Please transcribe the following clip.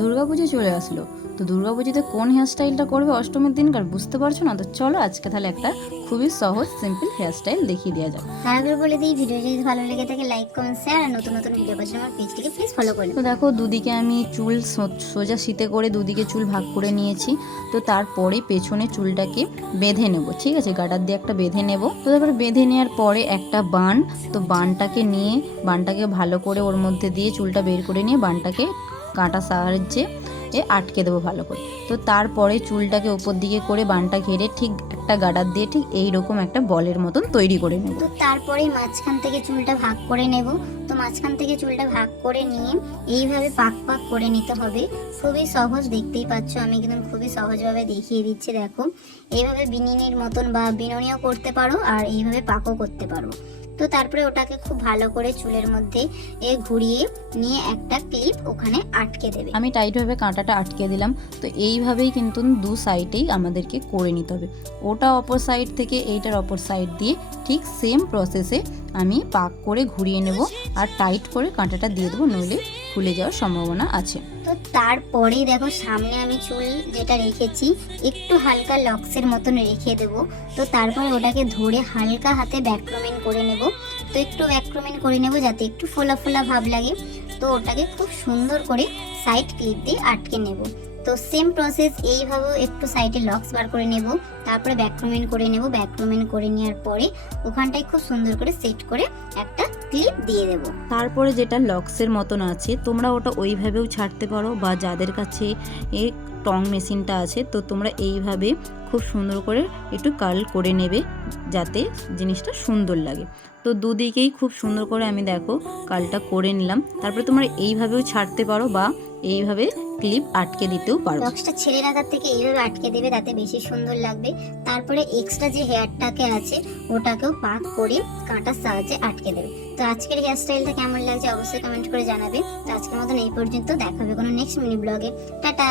দুর্গাপুজো চলে আসলো, তো দুর্গাপুজোতে কোন হেয়ারস্টাইলটা করবে অষ্টমীর দিনকার বুঝতে পারছো না? তো চলো আজকে তাহলে একটা খুবই সহজ সিম্পল হেয়ারস্টাইল দেখিয়ে দেওয়া যাক। তার আগে বলে দিই, ভিডিও যদি ভালো লেগে থাকে লাইক কমেন্ট শেয়ার, আর নতুন নতুন ভিডিও পাচ্ছেন আমার পেজটিকে প্লিজ ফলো করে তো দেখো দুদিকে আমি চুল সোজা শীতে করে দুদিকে চুল ভাগ করে নিয়েছি। তো তারপরে পেছনে চুলটাকে বেঁধে নেব, ঠিক আছে, গাডার দিয়ে একটা বেঁধে নেব। তো তারপরে বেঁধে নেওয়ার পরে একটা বান, তো বানটাকে নিয়ে বানটাকে ভালো করে ওর মধ্যে দিয়ে চুলটা বের করে নিয়ে বানটাকে কাঁটা সাহায্যে আটকে দেবো ভালো করে। তো তারপরে চুলটাকে ওপর দিকে করে বানটা ঘিরে ঠিক একটা গাডার দিয়ে ঠিক এইরকম একটা বলের মতন তৈরি করে নেব। তো তারপরে মাঝখান থেকে চুলটা ভাগ করে নেব। তো মাঝখান থেকে চুলটা ভাগ করে নিয়ে এইভাবে পাক পাক করে নিতে হবে। খুবই সহজ, দেখতেই পাচ্ছ আমি কিন্তু খুবই সহজভাবে দেখিয়ে দিচ্ছি। দেখো এইভাবে বিনিনের মতন বা বিনুনিও করতে পারো, আর এইভাবে পাকও করতে পারো। তো তারপরে ওটাকে খুব ভালো করে চুলের মধ্যে ঘুরিয়ে নিয়ে একটা ক্লিপ ওখানে আটকে দেবে। আমি টাইটভাবে কাঁটাটা আটকে দিলাম। তো এইভাবেই কিন্তু দু সাইডেই আমাদেরকে করে নিতে হবে। ওটা অপর সাইড থেকে এইটার অপর সাইড দিয়ে ঠিক সেম প্রসেসে আমি পাক করে ঘুরিয়ে নেব আর টাইট করে কাঁটাটা দিয়ে দেবো, নইলে খুলে যাওয়ার সম্ভাবনা আছে। তো তারপরেই দেখো সামনে আমি চুল যেটা রেখেছি একটু হালকা লক্সের মতন রেখে দেবো। তো তারপরে ওটাকে ধরে হালকা হাতে ব্যাকক্রমেন্ট করে নেব। তো একটু ব্যাকক্রমেন্ট করে নেব যাতে একটু ফোলা ফোলা ভাব লাগে। তো ওটাকে খুব সুন্দর করে সাইড ক্লিপ দিয়ে আটকে নেব। তো সেম প্রসেস এইভাবেও একটু সাইডে লক্স বার করে নেব, তারপরে ব্যাকক্রমেন্ট করে নেব। ব্যাকক্রমেন্ট করে নেওয়ার পরে ওখানটায় খুব সুন্দর করে সেট করে একটা ক্লিপ দিয়ে দেব। তারপরে যেটা লক্সের মতন আছে তোমরা ওটা ওইভাবেও ছাড়তে পারো, বা যাদের কাছে এই টং মেশিনটা আছে তো তোমরা এইভাবে খুব সুন্দর করে একটু কার্ল করে নেবে যাতে জিনিসটা সুন্দর লাগে। তো দুদিকেই খুব সুন্দর করে আমি দেখো কার্লটা করে নিলাম। তারপরে তোমরা এইভাবেও ছাড়তে পারো বা এইভাবে ক্লিপ আটকে দিতেও পারো। লক্সটা ছেড়ে রাখার থেকে এইভাবে আটকে দেবে, তাতে বেশি সুন্দর লাগবে। তারপরে এক্সট্রা যে হেয়ারটাকে আছে ওটাকেও পাক করে কাঁটার সাহায্যে আটকে দেবে। তো আজকের হেয়ার স্টাইলটা কেমন লাগছে অবশ্যই কমেন্ট করে জানাবে। তো আজকের মতন এই পর্যন্ত, দেখা হবে কোনো নেক্সট মিনি ব্লগে। টাটা।